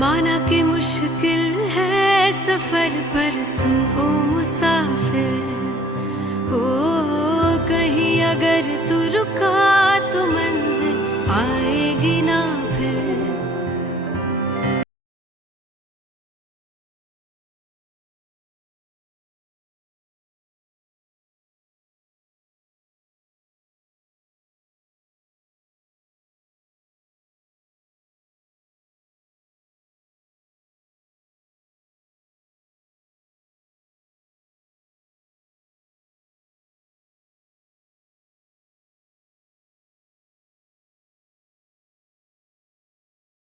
माना कि मुश्किल है सफर, पर सुन ओ मुसाफिर, हो कहीं अगर तू रुका तो मंजिल